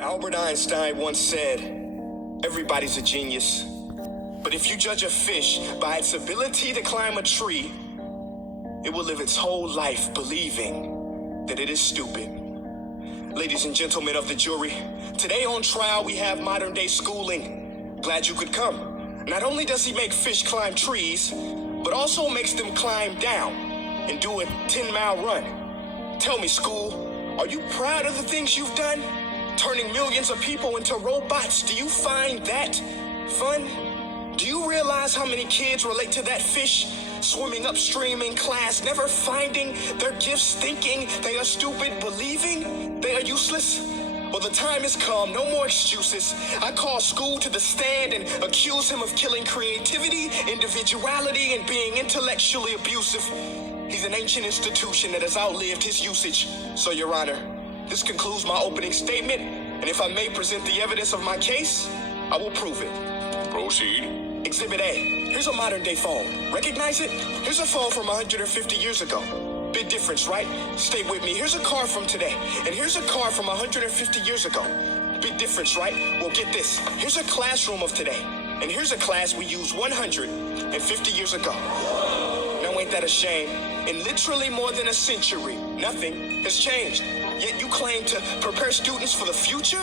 Albert Einstein once said, everybody's a genius, but if you judge a fish by its ability to climb a tree, it will live its whole life believing that it is stupid. Ladies and gentlemen of the jury, today on trial we have modern day schooling. Glad you could come. Not only does he make fish climb trees, but also makes them climb down and do a 10-mile run. Tell me, school, are you proud of the things you've done? Turning millions of people into robots, do you find that fun? Do you realize how many kids relate to that fish swimming upstream in class, never finding their gifts, thinking they are stupid, believing they are useless? Well, the time has come, no more excuses. I call school to the stand and accuse him of killing creativity, individuality, and being intellectually abusive. He's an ancient institution that has outlived his usage. So, Your Honor, this concludes my opening statement, and if I may present the evidence of my case, I will prove it. Proceed. Exhibit A. Here's a modern day phone. Recognize it? Here's a phone from 150 years ago. Big difference, right? Stay with me. Here's a car from today, and here's a car from 150 years ago. Big difference, right? Well, get this. Here's a classroom of today, and here's a class we used 150 years ago. Now, ain't that a shame? In literally more than a century, nothing has changed. Yet you claim to prepare students for the future?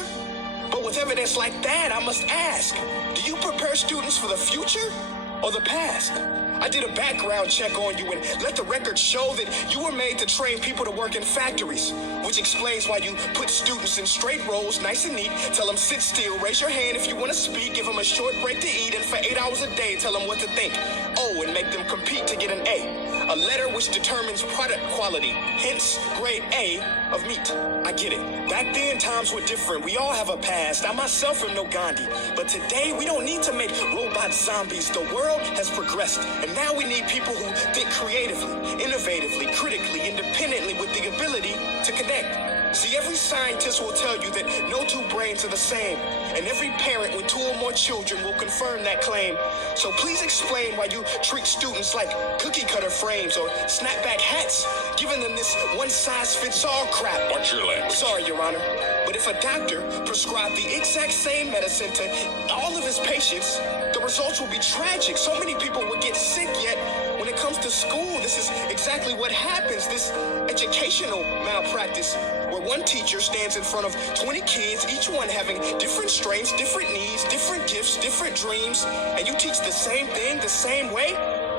But with evidence like that, I must ask, do you prepare students for the future or the past? I did a background check on you and let the record show that you were made to train people to work in factories, which explains why you put students in straight rows, nice and neat, tell them sit still, raise your hand if you want to speak, give them a short break to eat, and for 8 hours a day, tell them what to think. Oh, and make them compete to get an A letter which determines product quality, hence grade A of meat. I get it. Back then, times were different. We all have a past. I myself am no Gandhi. But today, we don't need to make robot zombies. The world has progressed. And now we need people who think creatively, innovatively, critically, independently, with the ability to connect. See, every scientist will tell you that no two brains are the same. And every parent with 2 or more children will confirm that claim. So please explain why you treat students like cookie-cutter frames or snapback hats, giving them this one-size-fits-all crap. Watch your language. Sorry, Your Honor, but if a doctor prescribed the exact same medicine to all of his patients, the results will be tragic. So many people would get sick, yet when it comes to school, this is exactly what happens, this educational malpractice, where one teacher stands in front of 20 kids, each one having different strengths, different needs, different gifts, different dreams, and you teach the same thing the same way?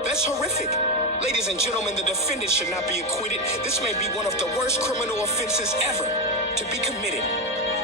That's horrific. Ladies and gentlemen, the defendant should not be acquitted. This may be one of the worst criminal offenses ever to be committed.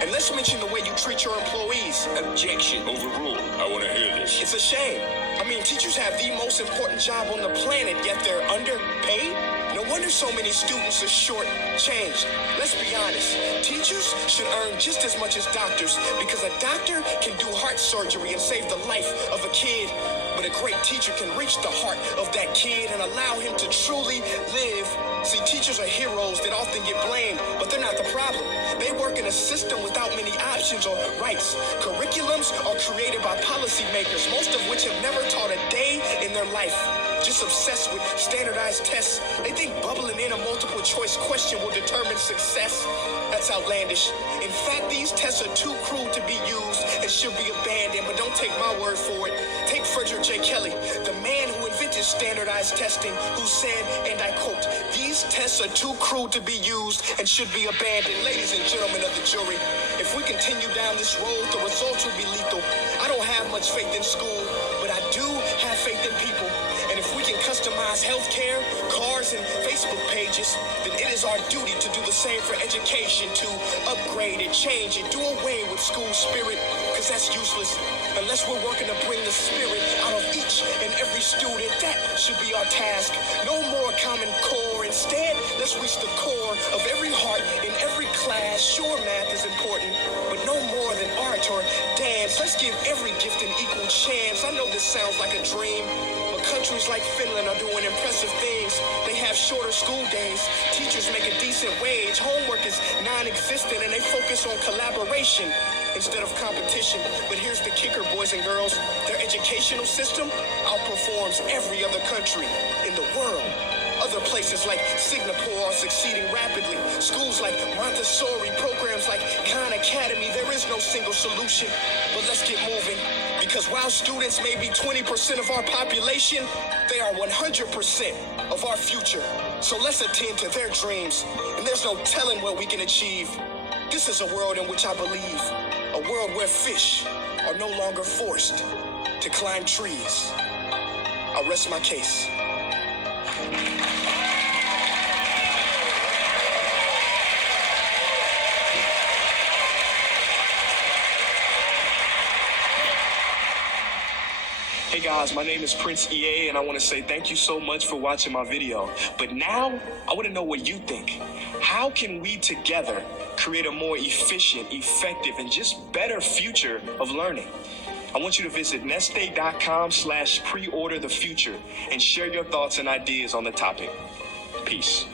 And let's mention the way you treat your employees. Objection. Overruled. I want to hear this. It's a shame. I mean, teachers have the most important job on the planet, yet they're underpaid. No wonder so many students are short-changed. Let's be honest. Teachers should earn just as much as doctors, because a doctor can do heart surgery and save the life of a kid. But a great teacher can reach the heart of that kid and allow him to truly live. See, teachers are heroes that often get blamed, but they're not the problem. They work in a system without many options or rights. Curriculums are created by policymakers, most of which have never taught a day in their life. Just obsessed with standardized tests. They think bubbling in a multiple choice question will determine success. That's outlandish. In fact, these tests are too cruel to be used and should be abandoned, but don't take my word for it. Take Frederick J. Kelly, the man who invented standardized testing, who said, and I quote, "These tests are too cruel to be used and should be abandoned." Ladies and gentlemen of the jury, if we continue down this road, the results will be lethal. I don't have much faith in school, but I do have faith in people. And if we can customize healthcare, cars, and Facebook pages, then it is our duty to do the same for education, to upgrade and change and do away with school spirit, because that's useless. Unless we're working to bring the spirit out of each and every student, that should be our task. No more Common Core. Instead, let's reach the core of every heart in every class. Sure, math is important, but no more than art or dance. Let's give every gift an equal chance. I know this sounds like a dream, but countries like Finland are doing impressive things. They have shorter school days. Teachers make a decent wage. Homework is non-existent, and they focus on collaboration instead of competition. But here's the kicker, boys and girls. Their educational system outperforms every other country in the world. Other places like Singapore are succeeding rapidly. Schools like Montessori, programs like Khan Academy, they're is no single solution, but let's get moving. Because while students may be 20% of our population, they are 100% of our future. So let's attend to their dreams, and there's no telling what we can achieve. This is a world in which I believe, a world where fish are no longer forced to climb trees. I'll rest my case. Hey guys, my name is Prince EA, and I want to say thank you so much for watching my video. But now, I want to know what you think. How can we together create a more efficient, effective, and just better future of learning? I want you to visit neste.com/preorder the future and share your thoughts and ideas on the topic. Peace.